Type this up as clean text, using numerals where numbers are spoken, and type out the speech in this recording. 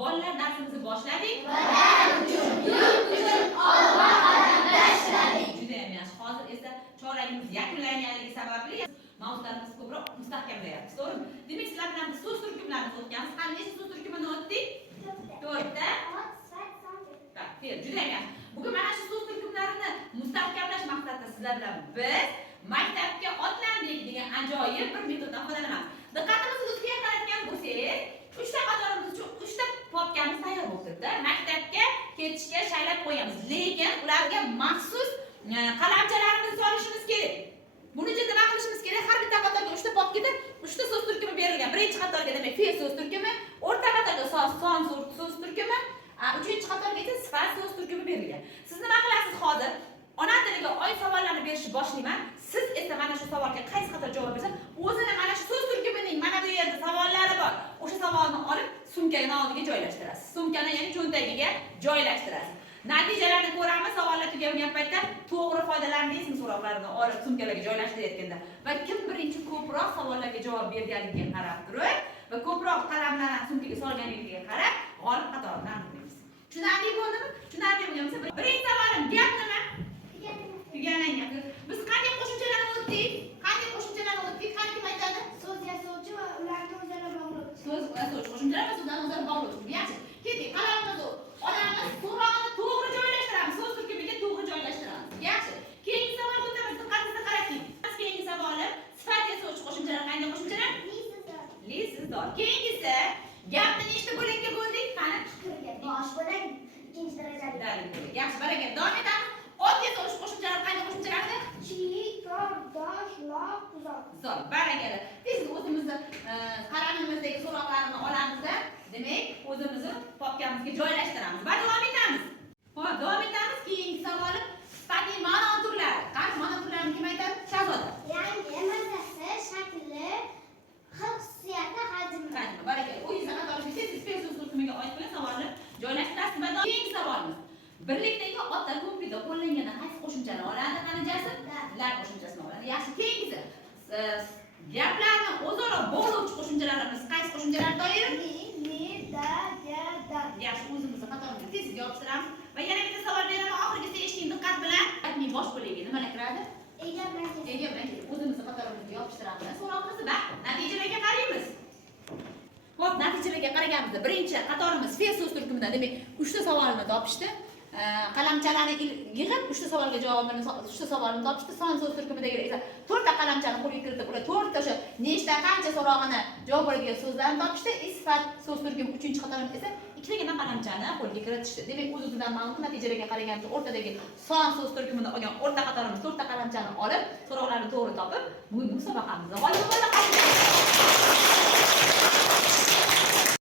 bolalar darsimizni boshladik. Juda ham yaxshi. Hozir esa chorakimiz yakunlanganligi sababli mavzularimiz ko'proq mustahkamlayapmiz. To'g'rimi? Demak, sizlar bilan biz so'z turkumlarini o'tganmiz. Hali nechta so'z turkumini o'tdik? 4ta. Juda ham yaxshi. Bugun mana shu so'z turkumlarini mustahkamlash maqsadida sizlar bilan biz maktabga otlandik degan ajoyib bir metoddan foydalanamiz. Diqqatimizni o'ziga qaratgan bo'lsangiz, 3 ta qatorimiz uchun 3 ta papkamiz tayyor bo'lib turibdi. Maktabga ketishga shaylab qo'yamiz. Lekin ularga maxsus qalamchalarimizni solishimiz kerak. Buning uchun nima qilishimiz kerak? Har bitta qatorga 3 ta papkada 3 ta so'z turkumi berilgan. Birinchi qatorga demak fe'l so'z turkumi, o'rta qatorga son so'z turkumi, uchinchi qatorga esa sifat so'z turkumi berilgan. Siz nima qilasiz hozir? Ona tiliga oid savollarni berishni boshlayman. Siz esa mana shu savolga qaysi qator javob bersa, o'zini mana shu so'z turkumining mana bu yerda savollari bor. O'sha savolni olib sumkaning oldiga joylashtirasiz. Sumkani ya'ni cho'ntagiga joylashtirasiz. Natijalarni ko'ramiz. Savollar tugagan paytda to'g'ri foydalandingizmi so'roqlarini olib sumkalarga joylashtirayotganda va kim birinchi ko'proq savollarga javob berganligiga qarab turib va ko'proq qalamlarni sumkaga solganligiga qarab g'olib qatorini aniqlaymiz. Tushunarli bo'ldimi? Tushunarli bo'lgansa, birinchi savolim gap nima? Tugalangan. Biz qanday qo'shimchalarni o'tdik? Qanday qo'shimchalarni o'tdik? Qanday kim aytadi? So'z yasovchi va ularni o'zaro bog'lovchi. So'z yasovchi qo'shimchalar va so'zlarni o'zaro bog'lovchi. Yaxshi. Keting, qalamimizni olamiz, so'rog'ini to'g'ri joylashtiramiz. So'z turkumiga to'g'ri joylashtiramiz. Yaxshi. Keyingi savolga o'tamiz. Diqqatingizni qarating. Keyingi savolim sifat yasovchi qo'shimchalar qanday qo'shimchalar? Li, sizdor. Keyingisi gapni nechta bo'lakka bo'ldik? Qani? Bosh bo'lak, ikkinchi darajali. Yaxshi, baraka. Davom etamiz. Ot yasovchi qo'shimchalar qanday qo'shimchalardir? Chi, tor, dosh, loq, uzoq. Zo'r, barakalla. Biz o'zimizni qalamimizdagi so'roqlarni olamizda, demak, o'zimizni papkamizga joylashtiramiz va davom etamiz. Xo'p, davom etamiz. Keyingi savolim sifatning ma'no turlari. Qani ma'no turlarini kim aytadi? Shahzoda. Yangi, mazasi, shakli, xususiyati, hajmi. Barakalla. O'yinsa qatorida siz fe'l so'z turkumiga oid bo'lgan savolni joylashtirasiz va keyingi savolimiz. Birlikdagi ota ko'pida qo'llangan qaysi qo'shimchani oladi? Qanachasi? Lar qo'shimchasini oladi. Yaxshi, keyingisi. Gaplarni o'zaro bog'lovchi qo'shimchalarimiz qaysi qo'shimchalar doir? Li, da. Yaxshi, o'zimizni qatorimizga tezda yopishtiramiz va yana bitta savol beraman. Oxirgisi eshiting diqqat bilan. Gapning bosh bo'lagiga nimalar kiradi? Ega bilan kelib o'zimizni qatorimizga yopishtiramiz. So'roqimizni va natijalarga qaraymiz. Xo'p, natijalarga qaraganimizda birinchi qatorimiz fe'l so'z turkumidan, demak, 3 ta savolni topishdi. Qalamchalarni yig'ib 3 ta savolga javobini 3 ta savolni topishdi. Son so'z turkumidagi esa 4 ta qalamchani qo'lga kiritib, ular 4 ta o'sha nechta qancha so'rog'ini javob beradigan so'zlarni topishdi. Sifat so'z turkumi 3-qatorimiz esa 2 tagina qalamchani qo'lga kiritishdi. Demak, o'z-o'zidan ma'lum natijalarga qaraganimizda o'rtadagi son so'z turkumini olgan o'rta qatorimiz 4 ta qalamchani olib, so'roqlarni to'g'ri topib, bugun musobaqamizni g'olibi